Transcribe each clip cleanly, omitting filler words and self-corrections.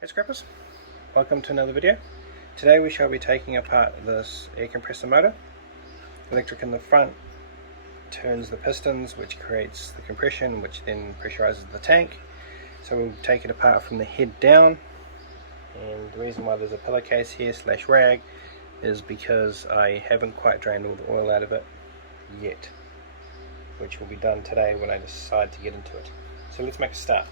Hey scrappers, welcome to another video. Today we shall be taking apart this air compressor motor. Electric in the front turns the pistons, which creates the compression, which then pressurizes the tank. So we'll take it apart from the head down, and the reason why there's a pillowcase here / rag is because I haven't quite drained all the oil out of it yet, which will be done today when I decide to get into it. So let's make a start.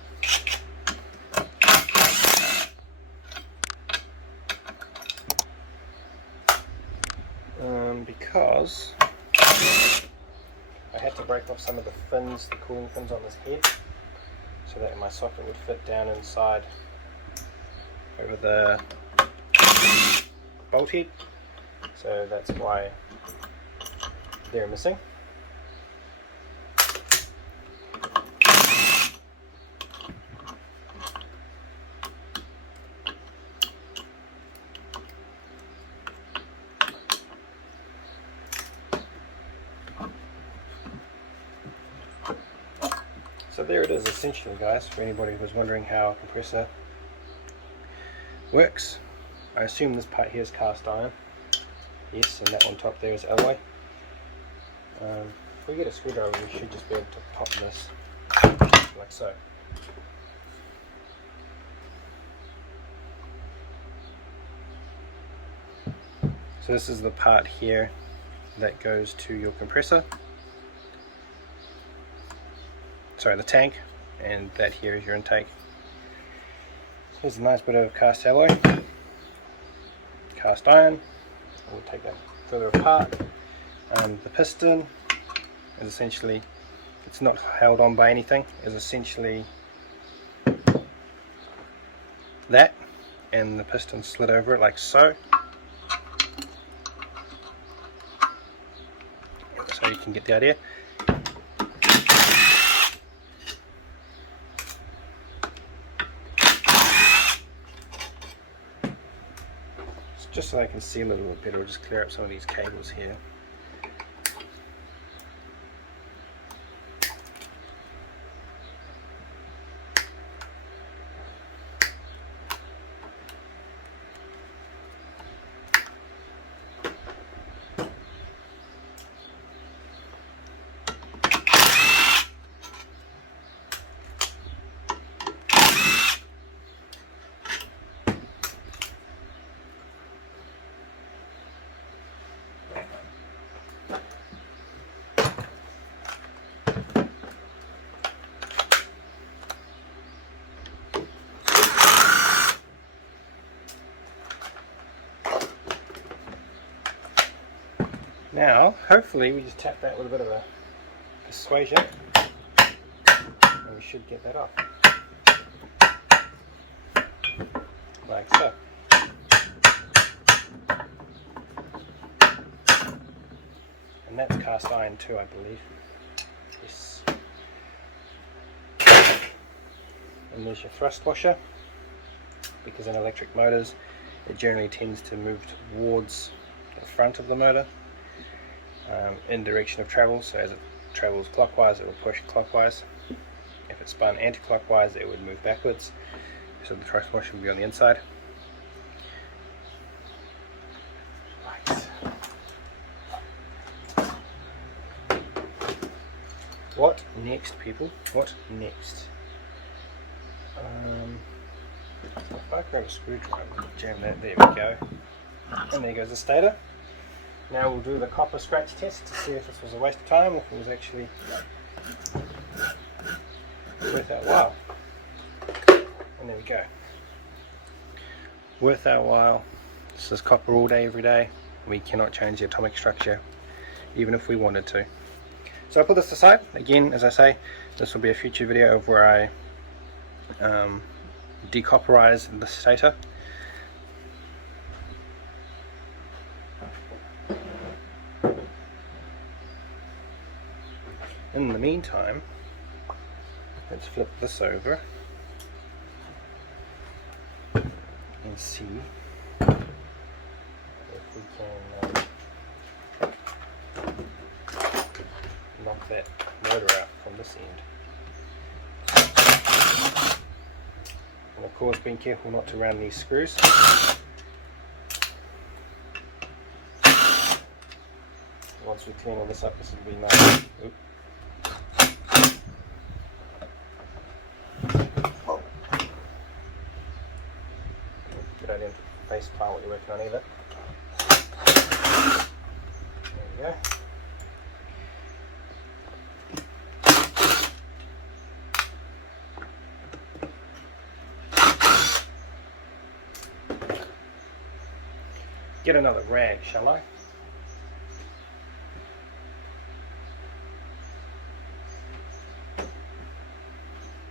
Because I had to break off some of the fins, the cooling fins on this head, so that my socket would fit down inside over the bolt head, so that's why they're missing. So there it is essentially, guys, for anybody who was wondering how a compressor works. I assume this part here is cast iron. Yes, and that one top there is alloy. If we get a screwdriver, we should just be able to pop this like so. So this is the part here that goes to your compressor. Sorry, the tank, and that here is your intake. Here's a nice bit of cast alloy, cast iron. We'll take that further apart. The piston is essentially, it's not held on by anything, is essentially that, and the piston slid over it like so. So you can get the idea. Just so I can see a little bit better, I'll just clear up some of these cables here. Now, hopefully we just tap that with a bit of a persuasion and we should get that off. Like so. And that's cast iron too, I believe. Yes. And there's your thrust washer, because in electric motors it generally tends to move towards the front of the motor. In direction of travel, so as it travels clockwise it will push clockwise. If it spun anti-clockwise it would move backwards, so the thrust washer will be on the inside. Right. What next, people? What next? If I grab a screwdriver, jam that, there we go. And there goes the stator. Now we'll do the copper scratch test to see if this was a waste of time or if it was actually worth our while. And there we go. Worth our while. This is copper all day, every day. We cannot change the atomic structure, even if we wanted to. So I'll put this aside. Again, as I say, this will be a future video of where I decopperize the stator. In the meantime, let's flip this over and see if we can knock that motor out from this end. And of course being careful not to round these screws. Once we clean all this up, this will be nice. Oop. Good idea to face pile what you're working on either. There we go. Get another rag, shall I?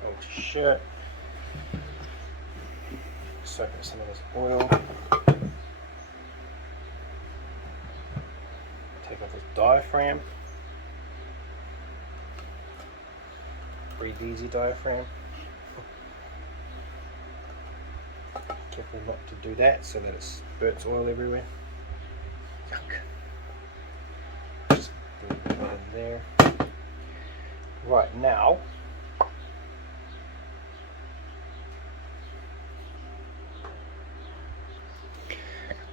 Oh shit. Soak up some of this oil. Take off this diaphragm. Breathe easy diaphragm. Careful not to do that so that it spurts oil everywhere. Yuck. Just do a bit in there. Right, now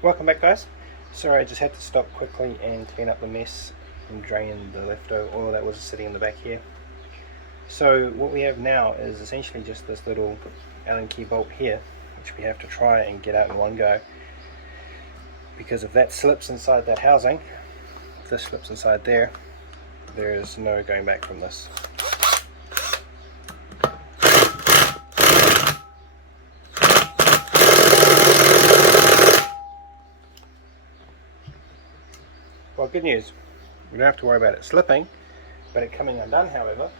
welcome back, guys. Sorry, I just had to stop quickly and clean up the mess and drain the leftover oil that was sitting in the back here. So what we have now is essentially just this little Allen key bolt here, which we have to try and get out in one go, because if that slips inside that housing, if this slips inside there, there is no going back from this. Well, good news, we don't have to worry about it slipping, but it coming undone, however.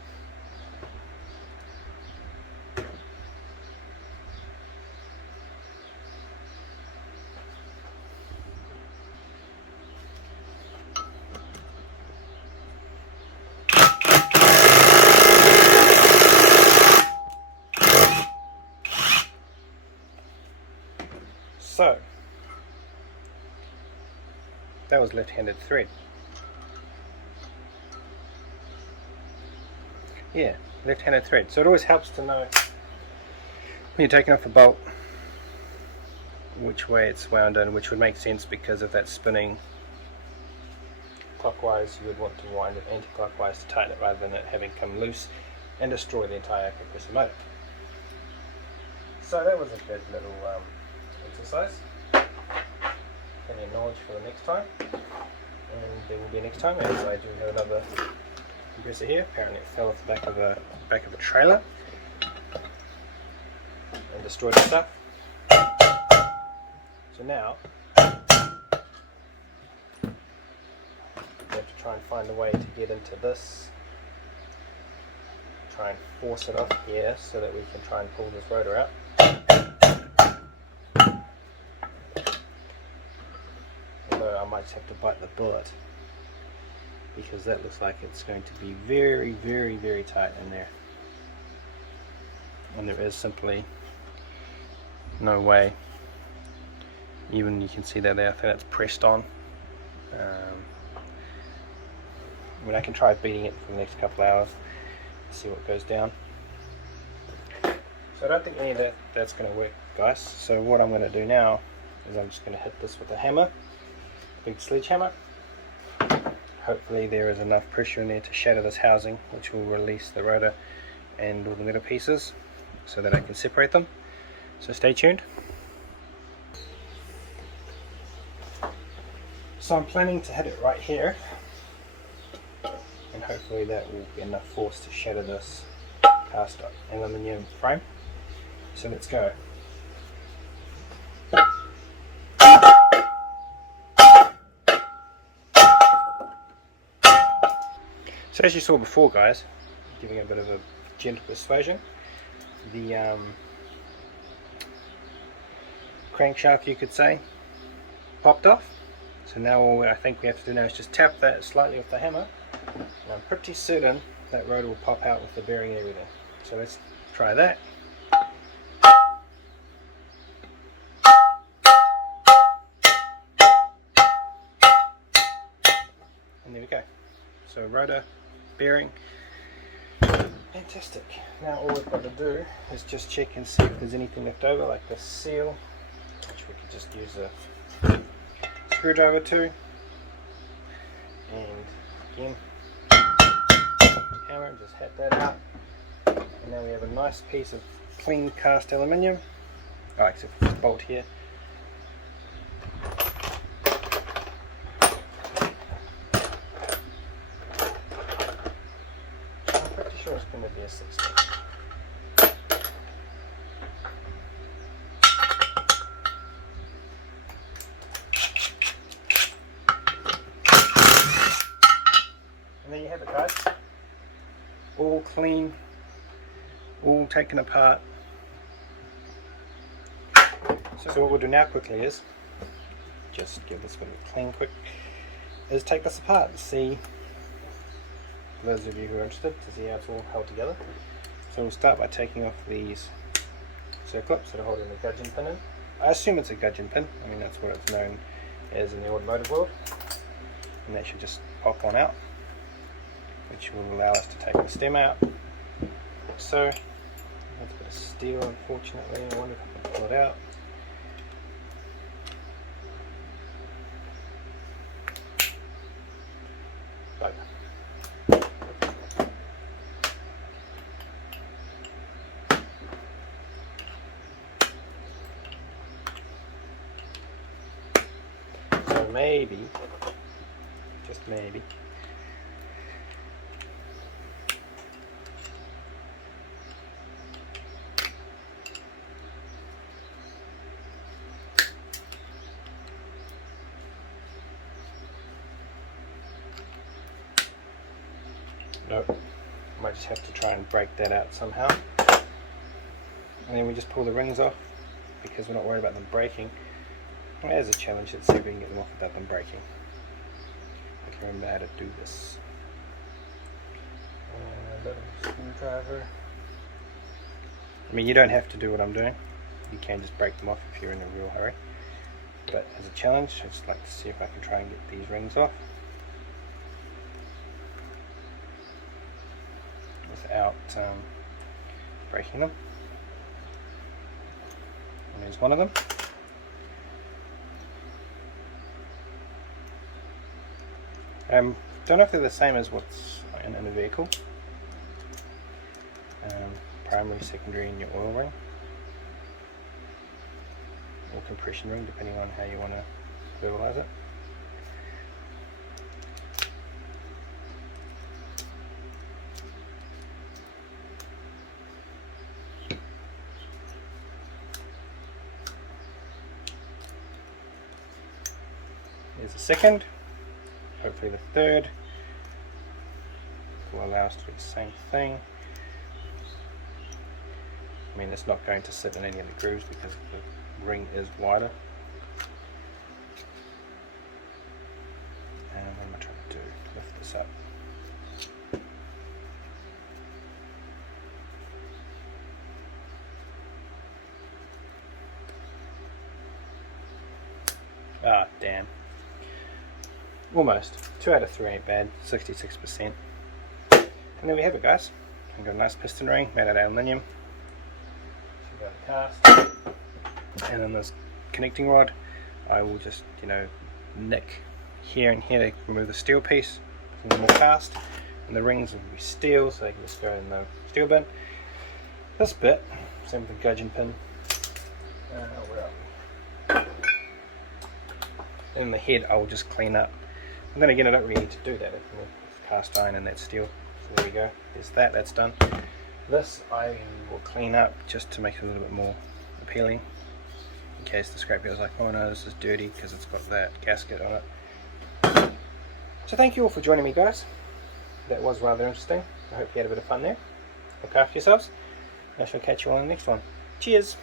So, that was left-handed thread. Yeah, left-handed thread. So it always helps to know when you're taking off a bolt which way it's wound in, which would make sense because if that's spinning clockwise, you would want to wind it anti-clockwise to tighten it rather than it having come loose and destroy the entire compressor motor. So that was a good little exercise. Plenty of knowledge for the next time, and there will be next time, as I do have another compressor here. Apparently it fell off the back of a trailer and destroyed the stuff. So now we have to try and find a way to get into this, try and force it off here so that we can try and pull this rotor out. Although I might just have to bite the bullet, because that looks like it's going to be very, very, very tight in there, and there is simply no way. Even you can see that there, I think that's pressed on. I mean, I can try beating it for the next couple of hours, see what goes down. So I don't think any of that's going to work, guys. So what I'm going to do now is I'm just going to hit this with a hammer, big sledgehammer. Hopefully there is enough pressure in there to shatter this housing, which will release the rotor and all the metal pieces so that I can separate them. So stay tuned. So I'm planning to hit it right here, and hopefully that will be enough force to shatter this cast aluminium frame. So let's go. So as you saw before, guys, giving a bit of a gentle persuasion, the crankshaft, you could say, popped off. So now all I think we have to do now is just tap that slightly with the hammer, and I'm pretty certain that rotor will pop out with the bearing and everything. So let's try that. And there we go. So rotor, bearing, Fantastic. Now all we've got to do is just check and see if there's anything left over, like the seal, which we could just use a screwdriver to, and again hammer and just hat that out, and now we have a nice piece of clean cast aluminium, except for this bolt here. I'm pretty sure it's going to be a 16. And there you have it, guys. All clean, all taken apart. So what we'll do now quickly is just give this one a clean quick, is take this apart and see, for those of you who are interested, to see how it's all held together. So we'll start by taking off these circlips that are holding the gudgeon pin in. I assume it's a gudgeon pin, I mean that's what it's known as in the automotive world, and that should just pop one out, which will allow us to take the stem out. So that's a bit of steel, unfortunately. I wonder if I can pull it out. Bugger. So maybe, just maybe, nope, might just have to try and break that out somehow. And then we just pull the rings off because we're not worried about them breaking. Well, there's a challenge, let's see if we can get them off without them breaking. I can remember how to do this. A little screwdriver. I mean, you don't have to do what I'm doing. You can just break them off if you're in a real hurry. But as a challenge, I'd just like to see if I can try and get these rings off without breaking them. And there's one of them. Don't know if they're the same as what's in a vehicle. Primary, secondary, and your oil ring, or compression ring, depending on how you want to verbalize it. There's the second, hopefully the third will allow us to do the same thing. I mean, it's not going to sit in any of the grooves because the ring is wider. And what am I trying to do? Lift this up. Ah, damn. Almost. 2 out of 3 ain't bad. 66%. And there we have it, guys. We've got a nice piston ring made out of aluminium. So we've got the cast. And then this connecting rod, I will just, nick here and here to remove the steel piece. Some more cast. And the rings will be steel, so they can just go in the steel bin. This bit, same with the gudgeon pin. Where are we? And the head I will just clean up. And then again, I don't really need to do that. It's cast iron and that steel. So there we go. There's that. That's done. This I will clean up just to make it a little bit more appealing. In case the scrapyard is like, oh no, this is dirty because it's got that gasket on it. So thank you all for joining me, guys. That was rather interesting. I hope you had a bit of fun there. Look after yourselves. I shall catch you all in the next one. Cheers.